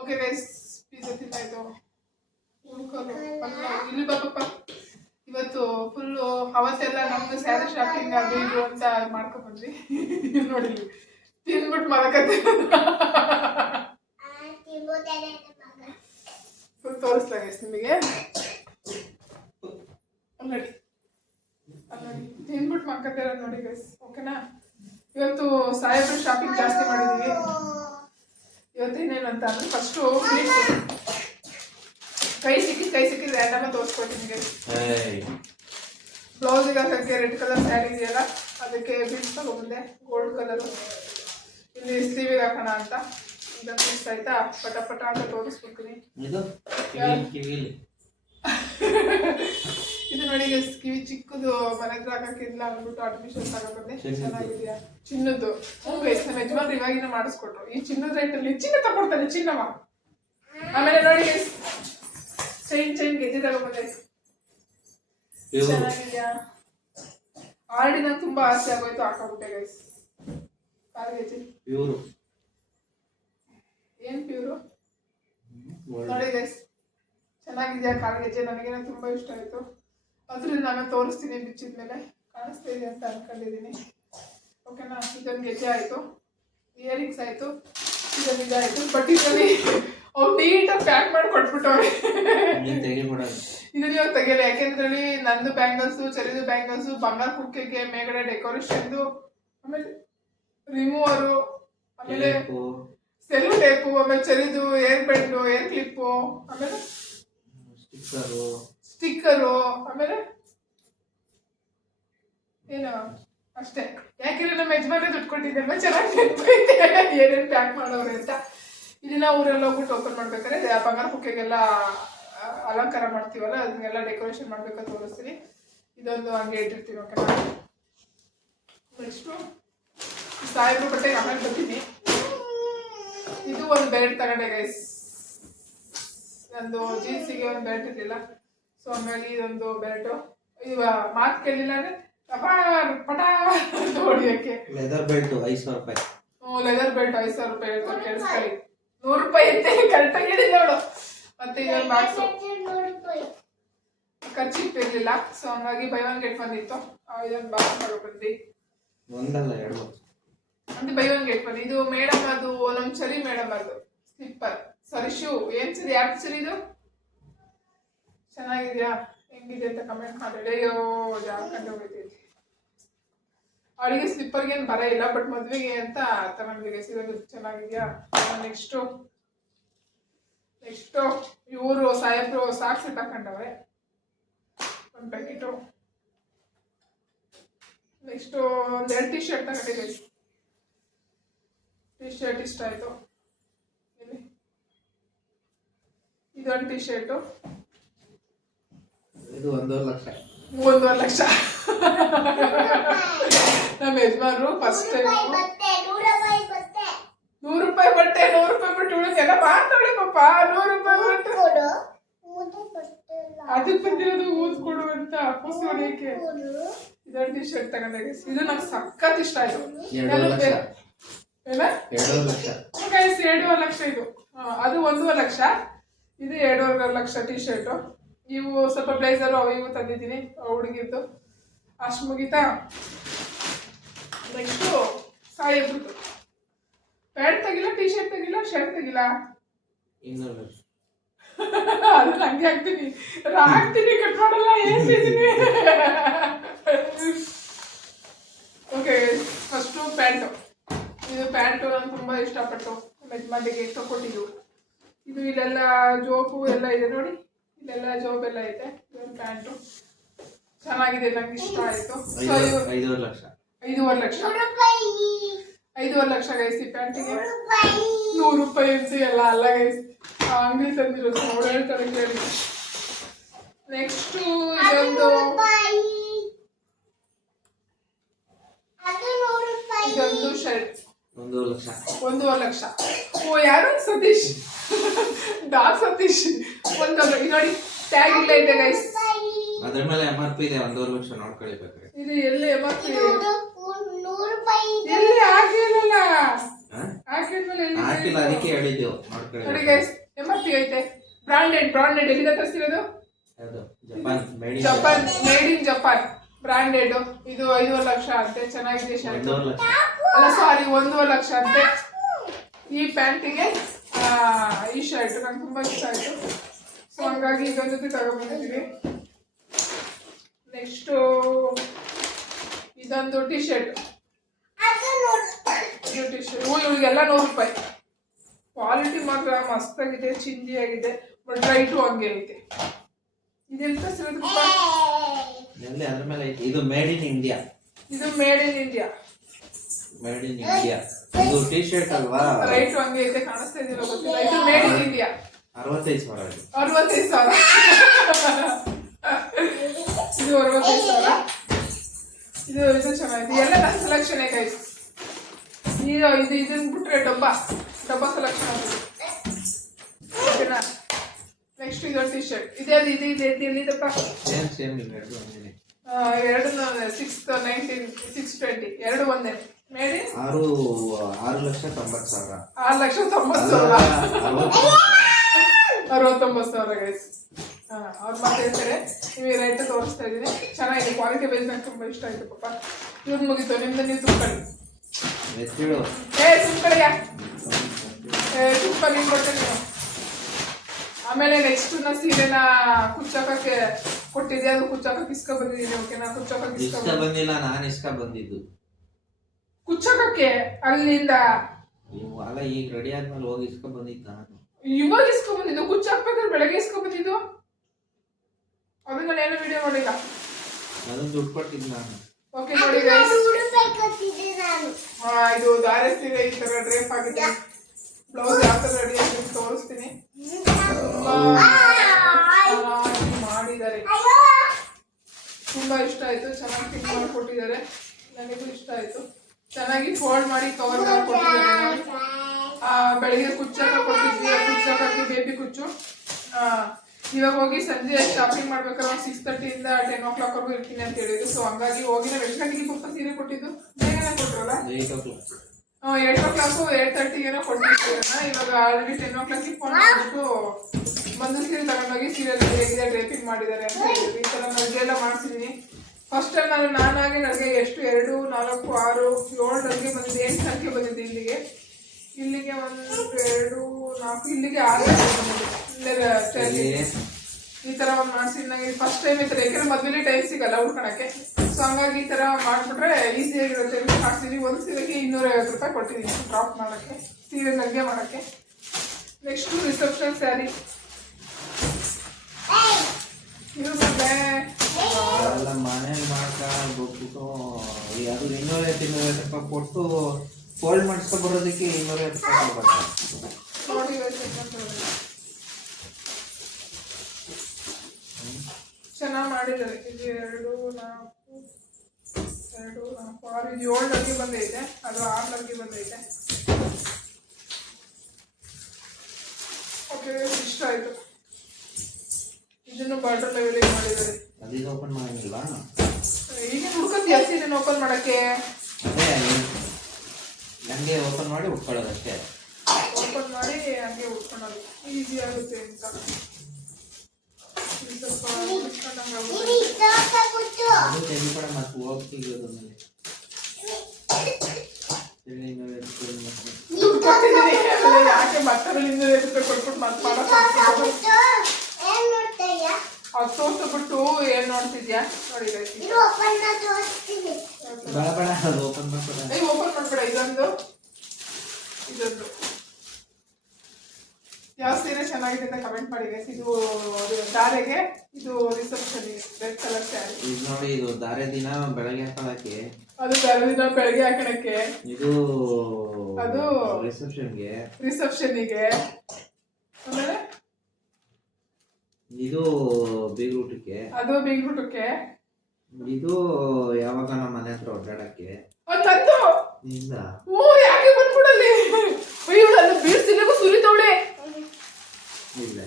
Okay guys, pizza ತಿನ್ನಾಯ್ತು. ಉಳ್ಕೊಳ್ಳು ಅಲ್ಲ ಇಲ್ಲಿ ಬಾಪಪ್ಪ. ಇವತ್ತು ಫುಲ್ಲು ಅವತ್ತೆಲ್ಲ ನಮ್ದು ಸ್ಯಾರಿ ಶಾಪಿಂಗ್ ಅದು ಇದು ಅಂತ ಮಾಡ್ಕೊಂಡ್ ಬಂದ್ವಿ. ನೋಡಿ ತಿನ್ಬಿಟ್ಟು ಮಲಕತ್ತೆ. ಫುಲ್ ತೋರಿಸ್ಲಾ ಗೈಸ್ ನಿಮಗೆ. ನೋಡಿ ತಿನ್ಬಿಟ್ಟು ಮಲ್ಕತ್ತೆ ನೋಡಿ ಗೈಸ್. ಓಕೆನಾ? ಇವತ್ತು ಸಾಹೇಬ್ರು ಶಾಪಿಂಗ್ ಜಾಸ್ತಿ ಮಾಡಿದೀವಿ. ಇವತ್ತು ಏನೇನಂತ ಅಂದ್ರೆ ಫಸ್ಟು ಕೈ ಸಿಕ್ಕಿ ರ್ಯಾಂಡಮ್ ತೋರಿಸ್ಕೊಡ್ತೀನಿ ಗೈಸ್. ಬ್ಲೌಸಿಗೆ ಹಾಕಕ್ಕೆ ರೆಡ್ ಕಲರ್ ಸ್ಯಾರಿ ಇದೆಯಲ್ಲ, ಅದಕ್ಕೆ ಬೀಡ್ಸ್ ತಗೊಂಡ್ಬಂದೆ ಗೋಲ್ಡ್ ಕಲರು. ಇಲ್ಲಿ ಸ್ಲೀವಿಗೆ ಹಾಕೋಣ ಅಂತ ಇದನ್ನು ಇಷ್ಟ ಆಯ್ತಾ, ಪಟ ಅಂತ ತೋರಿಸ್ಬಿಡ್ತೀನಿ. ಇದು ನೋಡಿ ಕಿವಿ ಚಿಕ್ಕದು, ಮನೆ ಹತ್ರ ಹಾಕಿಲ್ಲ ಅಂದ್ಬಿಟ್ಟು ಆರ್ಟಿಫಿಷಿಯಲ್ ತಗೊಂಡ್ಬಂದೆ. ಚೆನ್ನಾಗಿದೆಯಾ? ಚಿನ್ನದ್ದು. ಗೈಸ್ ನಮ್ಮ ಯಜಮಾನ್ರು ಇವಾಗಿನ ಮಾಡಿಸ್ಕೊಟ್ರು. ಈ ಚಿನ್ನದ ರೇಟಲ್ಲಿ ಚಿನ್ನ ತಗೊಡ್ತಾನೆ ಚಿನ್ನವ. ಆಮೇಲೆ ನೋಡಿ ಗೈಸ್ ಚೈನ್ ಗೆಜ್ಜೆ ತಗೊಂಡ್ಬಂದೆ. ಚೆನ್ನಾಗಿದ್ಯಾ? ಆಲ್ರೆಡಿ ನಂಗೆ ತುಂಬಾ ಆಸೆ ಆಗೋಯ್ತು, ಹಾಕೊಂಡ್ಬಿಟ್ಟೆ ಗೈಸ್. ಕಾಲ್ ಗೆಜ್ಜೆ ಏನ್ ಪ್ಯೂರು ನೋಡಿ ಗೈಸ್. ಚೆನ್ನಾಗಿದ್ಯಾ ಕಾಲ್ ಗೆಜ್ಜೆ? ನನಗೇನೋ ತುಂಬಾ ಇಷ್ಟ ಆಯ್ತು. ಅದ್ರಿಂದ ನಾನು ತೋರಿಸ್ತೀನಿ ಬಿಚ್ಚಿದ್ಮೇಲೆ. ಕಾಣಿಸ್ತಾ ಇದೆ ಅಂತ ಅನ್ಕೊಂಡಿದ್ದೀನಿ. ಓಕೆನಾ? ಇದೊಂದು ಗೆಜ್ಜೆ ಆಯ್ತು, ಇಯರಿಂಗ್ಸ್ ಆಯ್ತು, ಇದೊಂದು ಇದಾಯ್ತು. ಬಟ್ ಇದರಲ್ಲಿ ಅವ್ರು ನೀಟಾಗಿ ಪ್ಯಾಕ್ ಮಾಡಿ ಕೊಟ್ಬಿಟ್ಟವ್ರೆ. ಇದನ್ನ ಇವಾಗ ತೆಗಿಯಲ್ಲ, ಯಾಕೆಂದ್ರೆ ನಂದು ಬ್ಯಾಂಗಲ್ಸು, ಚರಿದು ಬ್ಯಾಂಗಲ್ಸು, ಬಂಗಾರ ಕುಕ್ಕೆಗೆ ಮೇಗಡೆ ಡೆಕೋರೇಷನ್ದು, ಆಮೇಲೆ ರಿಮೂವರು, ಆಮೇಲೆ ಸೆಲ್ಲು ಟೇಪು, ಆಮೇಲೆ ಚರಿದು ಏರ್ ಬೆಂಡು, ಏರ್ ಕ್ಲಿಪ್ಪು, ಆಮೇಲೆ ಸ್ಟಿಕ್ಕರು, ಆಮೇಲೆ ಏನು ಅಷ್ಟೇ. ಯಾಕೆಂದ್ರೆ ನಮ್ಮ ಯಜಮಾನ ದುಡ್ಡು ಕೊಟ್ಟಿದ್ದಲ್ವ, ಚೆನ್ನಾಗಿ ಏನೇನು ಪ್ಯಾಕ್ ಮಾಡೋರು ಅಂತ. ಇದನ್ನ ಊರೆಲ್ಲ ಹೋಗ್ಬಿಟ್ಟು ಓಪನ್ ಮಾಡ್ಬೇಕಾದ್ರೆ ಬಂಗಾರ ಕುಕ್ಕೆಗೆಲ್ಲ ಅಲಂಕಾರ ಮಾಡ್ತೀವಲ್ಲ, ಅದನ್ನೆಲ್ಲ ಡೆಕೋರೇಷನ್ ಮಾಡ್ಬೇಕಂತ ತೋರಿಸ್ತೀನಿ. ಇದೊಂದು ಹಂಗೆ ಇಟ್ಟಿರ್ತೀನಿ. ಓಕೆನಾ? ನೆಕ್ಸ್ಟು ಸಾಹೇಬ್ರು ಬಟ್ಟೆಗೆ ಆಮೇಲೆ ಬರ್ತೀನಿ. ಇದು ಒಂದು ಬೆಲ್ಟ್ ತಗೊಂಡೆ ಗೈಸ್. ನಂದು ಜೀನ್ಸಿಗೆ ಒಂದು ಬೆಲ್ಟ್ ಇರಲಿಲ್ಲ, ಸೊ ಹಂಗಾಗಿ ಇದೊಂದು ಬೆಲ್ಟು. ಇವ ಮಾತು ಕೇಳಿಲ್ಲ ಅಂದ್ರೆ ಪಟ ಅಂತ ಹೊಡಿಯೋಕ್ಕೆ. ಲೆದರ್ ಬೆಲ್ಟ್ 5,000 ರೂಪಾಯಿ. ಲೆದರ್ ಬೆಲ್ಟ್ 5,000 ರೂಪಾಯಿ ಹೇಳ್ತಾರೆ, ಕೇಳಿಸ್ಕೊಳ್ಳಿ. 100 ರೂಪಾಯಿ ಇತ್ತೆ, ಕರೆಕ್ಟಾಗಿ ಹೇಳಿದ್ ನೋಡು. ಮತ್ತೆ ಇದೊಂದು ಬಾಕ್ಸು ಖರ್ಚಿಪ್ ಇರಲಿಲ್ಲ, ಸೊ ಹಂಗಾಗಿ ಬೈ ಒನ್ ಗೆಟ್ ಒನ್ ಇತ್ತು. ಇದೊಂದು ಬಾಕ್ಸ್ ತಗೊಂಡ್ಬಂದು ಒಂದಲ್ಲ ಎರಡು ಅಂದ್ರೆ ಬೈ ಒನ್ ಗೆಟ್ ಒನ್. ಇದು ಮೇಡಮ್ ಅದು ನಮ್ ಚರಿ ಮೇಡಮ್ ಅದು ಸ್ಲಿಪ್ಪರ್, ಸಾರಿ ಶೂ. ಏನ್ ಸರಿ ಯಾಕೆ ಸರಿ ಇದು ಚೆನ್ನಾಗಿದ್ಯಾ ಹೆಂಗಿದೆ ಅಂತ ಕಮೆಂಟ್ ಮಾಡಿ. ಅಯ್ಯೋ ಜಾರ್ಕೊಂಡು ಹೋಗ್ತೈತಿ. ಅವಳಿಗೆ ಸ್ಲಿಪ್ಪರ್ಗೆ ಏನು ಬರ ಇಲ್ಲ, ಬಟ್ ಮದ್ವೆಗೆ ಅಂತ ತಗೊಂಡಿಗೆ ಸಿಗೋದು. ಚೆನ್ನಾಗಿದ್ಯಾ? ನೆಕ್ಸ್ಟು ಇವರು ಸಾಹೇಬ್ರು ಸಾಕ್ಸ್ ಇಟ್ಟಾಕೊಂಡವ್ರೆ, ಒಂದು ಪ್ಯಾಕೆಟು. ನೆಕ್ಸ್ಟು ಒಂದೆರಡು ಟಿ ಶರ್ಟ್ ತಗೊಂಡಿದ್ದೆ. ಟಿ ಶರ್ಟ್ ಇಷ್ಟ ಆಯ್ತು. ಇದೊಂದು ಟಿ ಶರ್ಟು, ಇದು 1.5 ಲಕ್ಷ. 1.5 ಲಕ್ಷ. ನಮ್ಮ ಯಜಮಾನ್ರು ಫಸ್ಟ್ ಟೈಮ್ 100 ರೂಪಾಯಿ ಬಟ್ಟೆ ಉಳಿದೆಲ್ಲ ಮಾತಾಡಿ ಪಾಪ. 100 ರೂಪಾಯಿ ಬಟ್ಟೆ ಅದಕ್ಕೆ ಬಂದಿರೋದು ಊದ್ ಕೊಡು ಅಂತ ಖುಷಿ ಹೊಡಿಯಕ್ಕೆ. ಇದೊಂದು ಟಿ ಶರ್ಟ್ ತಗೊಂಡೆ. ಇದು ನಂಗೆ ಸಖತ್ ಇಷ್ಟ ಆಯ್ತು. 2.5 ಲಕ್ಷ. 2.5 ಲಕ್ಷ ಇದು. ಅದು 1.5 ಲಕ್ಷ, ಇದು 2.5 ಲಕ್ಷ ಟಿ ಶರ್ಟು. ಇವು ಸ್ವಲ್ಪ ಬ್ಲೇಸರು ಅವು ಇವು ತಂದಿದ್ದೀನಿ ಹುಡುಗಿದ್ದು. ಅಷ್ಟು ಮುಗಿತಾ? ನೆಕ್ಸ್ಟು ಸಾಹೇಬ್ರದ್ದು ಪ್ಯಾಂಟ್ ತೆಗಿಲ್ಲ, ಟಿ ಶರ್ಟ್ ತೆಗಿಲ್ಲ, ಶರ್ಟ್ ತೆಗಿಲ್ಲ. ಅದು ನಂಗೆ ಹಾಕ್ತೀನಿ, ಕಟ್ ಮಾಡಲ್ಲ, ಏನ್ ಬೇತೀನಿ. Okay, first pant. ಇದು ಪ್ಯಾಂಟು ನಾನು ತುಂಬ ಇಷ್ಟಪಟ್ಟು ಯಜಮಾನಿಗೆ ತಗೊಟ್ಟಿದ್ದು. ಇದು ಇಲ್ಲೆಲ್ಲ ಜೋಬು ಎಲ್ಲ ಇದೆ ನೋಡಿ, ಇಲ್ಲೆಲ್ಲ ಜೋಬ್ ಎಲ್ಲ ಐತೆ. ಇದೊಂದು ಪ್ಯಾಂಟು ಚೆನ್ನಾಗಿದೆ, ನಂಗೆ ಇಷ್ಟ ಆಯಿತು. 5.5 ಲಕ್ಷ. 5.5 ಲಕ್ಷ. 5.5 ಲಕ್ಷ ಗೈಸ್. ಈ ಪ್ಯಾಂಟಿಗೆ 100 ರೂಪಾಯಿ ಅಂತ ಎಲ್ಲ ಅಲ್ಲ ಗೈಸ್, ಅಂಗಡಿ ತಂದಿರೋದು. ಅವ್ರು ಹೇಳ್ತಾರೆ ಕೇಳಿ. ನೆಕ್ಸ್ಟು ಇದೊಂದು ಶರ್ಟ್ 1.5 ಲಕ್ಷ. ಓ ಯಾರು? ಸತೀಶ್, ಡಾಕ್ ಸತೀಶ್. ಒಂದು ನೋಡಿ ಟ್ಯಾಗ್ ಇಲ್ಲ ಇದೆ ಗೈಸ್. ಅದ್ರ ಮೇಲೆ MRP ಇದೆ 1.5 ಲಕ್ಷ. ನೋಡ್ಕೊಳ್ಳಿ ಬೇಕಾದ್ರೆ. ಇದು ಎಲ್ಲಿ MRP ಎಲ್ಲಿ ಆಗಿರಲ್ಲ. ಹಾಕಿದ್ಮೇಲೆ ಎಲ್ಲಿ ಹಾಕಿಲ್ಲ, ಅದಕ್ಕೆ ಹೇಳಿದ್ದೆವು ನೋಡಿ ನೋಡ್ಕೊಳ್ಳಿ. ಗೈಸ್, MRP ಐತೆ. ಬ್ರಾಂಡೆಡ್ ಎಲ್ಲಿಂದ ತರಿಸಿರೋದು? ಯಾವುದು? Japan Japan, made in Japan branded. ಇದು 5.5 ಲಕ್ಷ ಅಂತೆ. ಚೆನ್ನಾಗಿದೆ ಶರ್ಟ್. 1.5 ಲಕ್ಷ. ಅಲ್ಲ ಸಾರಿ, 1.5 ಲಕ್ಷ ಅಂತೆ ಈ ಪ್ಯಾಂಟಿಗೆ. ಈ ಶರ್ಟ್ ನಂಗೆ ತುಂಬಾ ಇಷ್ಟ ಆಯ್ತು. ಸೊ ಹಂಗಾಗಿ ಇದೊಂದು ಜೊತೆ ತಗೊಂಡ್ಬಂದಿದ್ದೀವಿ. ನೆಕ್ಸ್ಟ್ ಇದೊಂದು ಟಿ ಶರ್ಟ್. ಇವಳಿಗೆಲ್ಲ 100 ರೂಪಾಯಿ. ಕ್ವಾಲಿಟಿ ಮಾತ್ರ ಮಸ್ತಾಗಿದೆ, ಚಿಂದಿ ಆಗಿದೆ, ಬಟ್ ರೈಟು ಹಂಗೆ ಐತೆ. ಇದೆಂತ ಸಿಗೋದಪ್ಪ? ಎಲ್ಲಿ ಅದ್ರ ಮೇಲೆ ಐತಿ. ಇದು ಮೇಡ್ ಇನ್ ಇಂಡಿಯಾ. ಇದು made in India. Made in India. ಇದು ಟಿ ಶರ್ಟ್ ಅಲ್ವಾ? ರೈಟು ಹಂಗೆ ಐತೆ, ಕಾಣಿಸ್ತಾ ಇದೆಯಲ್ಲ ಗೊತ್ತಿಲ್ಲ. ಇದು ಮೇಡ್ ಇನ್ ಇಂಡಿಯಾ. 65,000. 65,000. ಇದು 65,000. ಇದು ಚೆನ್ನಾಗಿದೆ. ಎಲ್ಲ ನನ್ನ ಸೆಲೆಕ್ಷನ್ ಗೈಸ್. ಇದನ್ನ ಬಿಟ್ರೆ ಡಬ್ಬ ಸೆಲೆಕ್ಷನ್ ಆಗಿದೆ. ಓಕೆನಾ? ನೆಕ್ಸ್ಟ್ ಇದೊಂದು ಟಿ ಶರ್ಟ್. ಇದೆ ಎಲ್ಲಿದಪ್ಪ? ಸೇಮ್ ಇವೆರಡು ಒಂದೇ. ಎರಡು 620 ಎರಡು ಒಂದೇ. ಮೇಡಿ 6,90,000. 6,90,000. 69,000 ಗೈಸ್. ಅವ್ರು ಮಾತಾಡ್ತಾರೆ. ನೀವು ರೈಟ್ ತೋರಿಸ್ತಾ ಇದ್ದೀನಿ. ಚೆನ್ನಾಗಿದೆ, ಕ್ವಾಲಿಟಿ ವೈಸ್ ನಂಗೆ ತುಂಬ ಇಷ್ಟ ಆಯ್ತು ಪಾಪ. ಇವ್ರು ಮುಗಿತು, ನಿಮ್ದು ನೀವು ತುಂಬ್ಕೊಳ್ಳಿ. ತುಂಬ್ಕೊಳ್ಳಿ ನಿಮ್ ಕೊಟ್ಟೆ ನೀವು. ಆಮೇಲೆ ನೆಕ್ಸ್ಟ್ ಸೀರೆನ ಕುಚ್ಚಾಕಕ್ಕೆ ಕೊಟ್ಟಿದ್ದೆ. ಅದು ಕುಚ್ಚಾಕಕ್ಕೆ ಇಸ್ಕ ಬಂದಿದ್ದೀನಿ. ಓಕೆನಾ? ಕುಚ್ಚಾಕಕ್ಕೆ ಇಸ್ಕ ಬಂದಿಲ್ಲ, ನಾನು ಇಸ್ಕ ಬಂದಿದ್ದು. ಕುಚ್ಚಾಕಕ್ಕೆ ಅಲ್ಲಿಂದ ಅಲ್ಲ, ಈಗ ರೆಡಿ ಆದ್ಮೇಲೆ ಹೋಗಿ ಇಸ್ಕ ಬಂದಿದ್ದು ನಾನು. ಇವಾಗ ಇಸ್ಕ ಬಂದಿದ್ದು? ಕುಚ್ಚಾಕ್ಬೇಕಾದ್ರೆ ಬೆಳಗ್ಗೆ ಇಸ್ಕ ಬಂದಿದ್ದು. ಅದನ್ನ ಏನು ವಿಡಿಯೋ ಮಾಡಿಲ್ಲ. ಅದನ್ನ ದುಡ್ಡು ಕೊಟ್ಟಿದ್ದು ನಾನು. ಓಕೆ ನೋಡಿ ಗೈಸ್, ಇದು ದಾರೆ ಸೀರೆ ಈ ತರ ಡ್ರೇಪ್ ಆಗಿದೆ. ಬ್ಲೌಸ್ ಯಾವ ತರ ರೆಡಿ ಆಗಿದೆ ತೋರಿಸ್ತೀನಿ. ಮಾಡಿದ್ದಾರೆ, ತುಂಬಾ ಇಷ್ಟ ಆಯ್ತು. ಚೆನ್ನಾಗಿ ಫಿಟ್ ಮಾಡಿಕೊಟ್ಟಿದ್ದಾರೆ, ನನಗೂ ಇಷ್ಟ ಆಯ್ತು. ಚೆನ್ನಾಗಿ ಫೋಲ್ಡ್ ಮಾಡಿ ಕವರ್ ಕೊಟ್ಟಿದ್ದಾರೆ. ಬೆಳಿಗ್ಗೆ ಕುಚ್ಚಾಕ ಕೊಟ್ಟಿದ್ವಿ, ಕುಚ್ಚಾಕಿ ಬೇಬಿ ಕುಚ್ಚು. ಇವಾಗ ಹೋಗಿ ಸಂಜೆ ಶಾಪಿಂಗ್ ಮಾಡ್ಬೇಕಾದ್ರೆ 6:30 ಇಂದ 10 o'clock ವರೆಗೂ ಇರ್ತೀನಿ ಅಂತ ಹೇಳಿದ್ರು. ಸೊ ಹಂಗಾಗಿ ಹೋಗಿ ನಾವು ಎಷ್ಟು ಗಂಟೆಗೆ ಪಪ್ಪ ಸೀರೆ ಕೊಟ್ಟಿದ್ದು? ಬೇಗನೆ ಕೊಟ್ರಲ್ಲ? 8 o'clock. 8 o'clock 8:30 ಏನೋ ಕೊಟ್ಟಿದ್ದೀರನ್ನ. ಇವಾಗ ಆಲ್ರೆಡಿ 10 o'clock ಫೋನ್ ಮಾಡಿಬಿಟ್ಟು ಒಂದು ಸೀರೆ ತಗೊಂಡೋಗಿ ಸೀರೆ ಹೇಗಿದೆ ಡ್ರೇಪಿಂಗ್ ಮಾಡಿದ್ದಾರೆ ಅಂತ ಹೇಳಿದ್ರು. ಈ ಥರ ನಲ್ಗೆ ಎಲ್ಲ ಮಾಡಿಸಿದ್ದೀನಿ. ಫಸ್ಟ್ ಟೈಮ್ ನಾನಾಗಿ ನನಗೆ ಎಷ್ಟು 2, 4, 6, 7 ನಲ್ಗೆ ಬಂದಿದೆ. 8 ಸಂಖ್ಯೆ ಬಂದಿದೆ ಇಲ್ಲಿಗೆ. 1, 2, 4 ಇಲ್ಲಿಗೆ 6 ಬಂದಿದೆ. ಈ ತರ ಒಂದು ಮಾಡಿಸಿ ನನಗೆ ಫಸ್ಟ್ ಟೈಮ್ ಈ ತರ. ಯಾಕಂದ್ರೆ ಮದ್ವೆಲಿ ಟೈಮ್ ಸಿಗಲ್ಲ ಉಳ್ಕೊಳಕ್ಕೆ. ಸೊ ಹಂಗಾಗಿ ಈ ತರ ಮಾಡ್ಬಿಟ್ರೆ ಈಸಿ ಆಗಿರುತ್ತೆ. ಮಾಡ್ತೀನಿ. ಒಂದು ಸೀರೆಗೆ 250 ರೂಪಾಯಿ ಕೊಟ್ಟಿದ್ದೀನಿ ಡ್ರಾಪ್ ಮಾಡಕ್ಕೆ, ಸೀರೆ ನಲ್ಗೆ ಮಾಡಕ್ಕೆ. Next reception sari. ಇದು ಮನೇಲಿ ಮಾಡ್ಕೊಂಡು ಅದು 250 ರೂಪಾಯಿ ಕೊಟ್ಟು ಫೋಲ್ಡ್ ಮಾಡಿಸ್ಕೊಂಡು ಬರೋದಕ್ಕೆ 250 ರೂಪಾಯಿ ನೋಡಿ. ಚೆನ್ನಾಗಿ ಮಾಡಿದ್ದಾರೆ. ಇದು 2, 4, 2, 4, 6 ಇದು 7 ನಲ್ಗೆ ಬಂದೈತೆ. ಅದು 6 ನಲ್ಗೆ ಬಂದೈತೆ. ಓಕೆ, ಇಷ್ಟ ಆಯ್ತು. ಇದನ್ನು ಬಾರ್ಡರ್ ಲೆವೆಲಿಗೆ ಮಾಡಿದ್ದಾರೆ. ಅದೀಗ ಓಪನ್ ಮಾಡಿಲ್ಲ. ಈಗ ಹುಡ್ಕೋತೀಯ ಸೀರೆನ ಓಪನ್ ಮಾಡಕ್ಕೆ? ಅದೇ ನನಗೆ ಓಪನ್ ಮಾಡಿ ಉಟ್ಕೊಳ್ಳೋದಷ್ಟೇ. ಓಪನ್ ಮಾಡಿ ಹಂಗೆ ಉಟ್ಕೊಳ್ಳೋದು ಈಸಿ ಆಗುತ್ತೆ ಅಂತ. ಸ್ವಲ್ಪ ಮತ್ತೆ ಹೋಗ್ತಿರೋದು ಯಾಕೆ ಭತ್ತಗಳಿಂದ ಕೊಟ್ಬಿಟ್ಟು ಮತ್ತೆ ಅದು ತೋರ್ಸ್ಬಿಟ್ಟು ಏನ್ ನೋಡ್ತಿದ್ಯಾ? ನೋಡಿ ಓಪನ್ ಮಾಡ್ಬೇಡ. ಇದೊಂದು ಯಾವ ಸೀರೆ ಚೆನ್ನಾಗಿದೆ ಅಂತ ಕಮೆಂಟ್ ಮಾಡಿ ಗೈಸ್. ಇದು ದಾರೆಗೆ, ಇದು ರಿಸೆಪ್ಷನ್ ರೆಡ್ ಕಲರ್ ಸ್ಯಾರಿ. ಇದು ನೋಡಿ, ಇದು ದಾರೆ ದಿನ ಬೆಳಗ್ಗೆ ಹಾಕೊಳ್ಳಕ್ಕೆ, ಅದು ದಾರೆ ದಿನ ಬೆಳಗ್ಗೆ ಹಾಕೋಣಕ್ಕೆ, ಇದು ಅದು ರಿಸೆಪ್ಷನ್ಗೆ, ಆಮೇಲೆ ಇದು ಬೀಗ್ರೂಟಕ್ಕೆ, ಅದು ಬೀಗ್ರೂಟಕ್ಕೆ, ಇದು ಯಾವಾಗ ನಮ್ಮ ಮನೆ ಹತ್ರ ಓಡಾಡಕ್ಕೆ. ತಂದು ನಿಂದ ಯಾಕೆ ಬಂದ್ಬಿಡಲಿ? ಇವಳು ಬೀಳ್ಸಿಲ್ಲಗೂ ಸುರಿತವಳೆ. ಇಲ್ಲ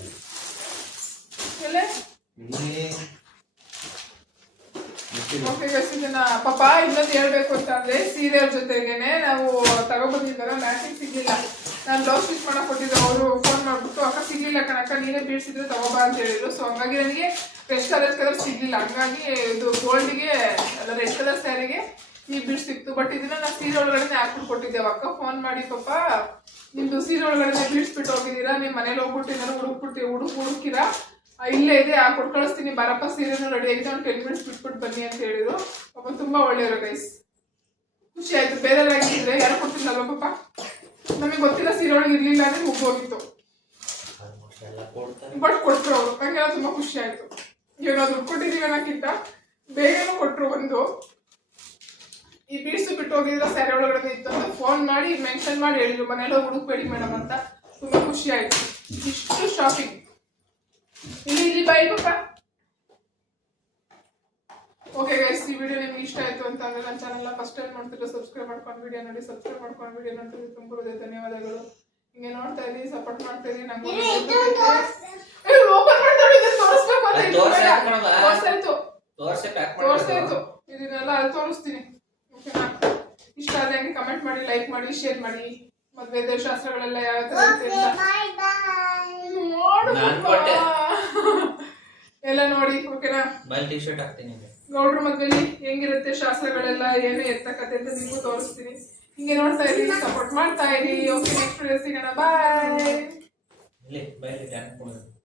ಓಕೆ ಗೈಸ್, ಇದನ್ನ ಪಾಪ ಇನ್ನೊಂದು ಹೇಳ್ಬೇಕು ಅಂತ ಅಂದ್ರೆ ಸೀರೆ ಜೊತೆಗೇನೆ ನಾವು ತಗೊಬಂದಿದ್ದಾರ ಮ್ಯಾಚಿಂಗ್ ಸಿಗ್ಲಿಲ್ಲ. ನಾನು ಬ್ಲೌಸ್ ಸ್ಟಿಚ್ ಮಾಡಕ್ ಕೊಟ್ಟಿದ್ದೆ, ಅವರು ಫೋನ್ ಮಾಡ್ಬಿಟ್ಟು ಅಕ್ಕ ಸಿಗ್ಲಿಲ್ಲ ಕಣಕ್ಕ, ನೀನೇ ಬೀಳ್ಸಿದ್ರೆ ತಗೋಬಾ ಅಂತ ಹೇಳಿದ್ರು. ಸೊ ಹಂಗಾಗಿ ನನಗೆ ರೆಡ್ ಕಲರ್ ಸಿಗ್ಲಿಲ್ಲ. ಹಂಗಾಗಿ ಇದು ಗೋಲ್ಡ್ಗೆ ಅಲ್ಲ ರೆಡ್ ಕಲರ್ ಸ್ಯಾರಿಗೆ ಈ ಬೀಡ್ ಸಿಕ್ತು. ಬಟ್ ಇದನ್ನ ನಾನು ಸೀರೆ ಒಳಗಡೆ ಹಾಕ್ಬಿಟ್ಟು ಕೊಟ್ಟಿದ್ದೆ. ಅಕ್ಕ ಫೋನ್ ಮಾಡಿ ಪಾಪ ನಿಮ್ದು ಸೀರೆ ಒಳಗಡೆ ಬೀಡ್ಸ್ಬಿಟ್ಟು ಹೋಗಿದ್ದೀರಾ, ನಿಮ್ಮ ಮನೇಲಿ ಹೋಗ್ಬಿಟ್ಟು ಏನಾದ್ರು ಹುಡುಕಿರಾ, ಇಲ್ಲೇ ಇದೆ ಕೊಟ್ಟು ಕಳಿಸ್ತೀನಿ ಬಾರಪ್ಪ, ಸೀರೆನೂ ರೆಡಿ ಆಗಿದೆ, ಒಂದು 10 ಮಿನಿಟ್ಸ್ ಬಿಟ್ಬಿಟ್ಟು ಬನ್ನಿ ಅಂತ ಹೇಳಿದ್ರು. ಪಾಪ ತುಂಬಾ ಒಳ್ಳೆಯವರು ಗೈಸ್, ಖುಷಿ ಆಯ್ತು. ಬೇರೆ ಆಗಿದ್ರೆ ಯಾರು ಕೊಡ್ತಿಲ್ಲಲ್ವ ಪಾಪ, ನಮಗೆ ಗೊತ್ತಿಲ್ಲ ಸೀರೆ ಒಳಗೆ ಇರ್ಲಿಲ್ಲ ಅಂದ್ರೆ ಮುಗ್ಗೋಗಿತ್ತು. ಬಟ್ ಕೊಟ್ರು ಅವರು, ನಂಗೆಲ್ಲ ತುಂಬಾ ಖುಷಿ ಆಯ್ತು. ಈಗ ನಾವು ದುಡ್ಡು ಕೊಟ್ಟಿದ್ದೀವಿ ಅನ್ನೋಕ್ಕಿಂತ ಬೇಗನೂ ಕೊಟ್ರು. ಒಂದು ಈ ಬೀಡ್ಸು ಬಿಟ್ಟು ಹೋಗಿದ್ರೆ ಸ್ಯಾರಿ ಒಳಗಡೆ ಇತ್ತು ಅಂತ ಫೋನ್ ಮಾಡಿ ಮೆನ್ಷನ್ ಮಾಡಿ ಹೇಳಿದ್ರು, ಮನೆಯಲ್ಲ ಹುಡುಕ್ಬೇಡಿ ಮೇಡಮ್ ಅಂತ. ತುಂಬಾ ಖುಷಿ ಆಯ್ತು. ಇಷ್ಟು ಶಾಪಿಂಗ್ ಇಲ್ಲಿ ಬೈ ಪಾಪ. ಓಕೆ ಗೈಸ್, ಈ ವಿಡಿಯೋ ನಿಮ್ಗೆ ಇಷ್ಟ ಆಯ್ತು ಅಂತ ಅಂದ್ರೆ ನನ್ನ ಚಾನಲ್ನ ಫಸ್ಟ್ ಟೈಮ್ ನೋಡ್ತಿದ್ರೆ ಸಬ್ಸ್ಕ್ರೈಬ್ ಮಾಡ್ಕೊಂಡು ವಿಡಿಯೋ ನೋಡಿ. ಸಬ್ಸ್ಕ್ರೈಬ್ ಮಾಡ್ಕೊಂಡು ವಿಡಿಯೋ ನೋಡ್ತಿದ್ರೆ ತುಂಬ ಧನ್ಯವಾದಗಳು. ಹಿಂಗೆ ನೋಡ್ತಾ ಇದ್ದೀವಿ, ಸಪೋರ್ಟ್ ಮಾಡ್ತಾ ಇದ್ದೀವಿ. ನಂಗೆ ಓಪನ್ ಮಾಡ್ತಾ ತೋರಿಸ್ಬೇಕು ಅಂತ ತೋರಿಸ್ತಾಯಿತ್ತು. ಇದನ್ನೆಲ್ಲ ಅಲ್ಲಿ ತೋರಿಸ್ತೀನಿ. ಓಕೆನಾ? ಇಷ್ಟ ಆದ್ರೆ ಹಂಗೆ ಕಮೆಂಟ್ ಮಾಡಿ, ಲೈಕ್ ಮಾಡಿ, ಶೇರ್ ಮಾಡಿ. ಮದುವೆ ಶಾಸ್ತ್ರಗಳೆಲ್ಲ ಯಾವ ತರ ಎಲ್ಲ ನೋಡಿ. ಓಕೆನಾ? ಗೌಡ್ರ ಮದ್ವೆಲಿ ಹೆಂಗಿರುತ್ತೆ ಶಾಸ್ತ್ರಗಳೆಲ್ಲ, ಏನು ಎತ್ತಕತೆ ಅಂತ ನಿಮಗೂ ತೋರಿಸ್ತೀನಿ. ಹಿಂಗೆ ನೋಡ್ತಾ ಇರಿ, ಸಪೋರ್ಟ್ ಮಾಡ್ತಾ ಇರಿ. ಓಕೆ, ನೆಕ್ಸ್ಟ್ ವಿಡಿಯೋ ಸಿಗೋಣ. ಬಾಯ್.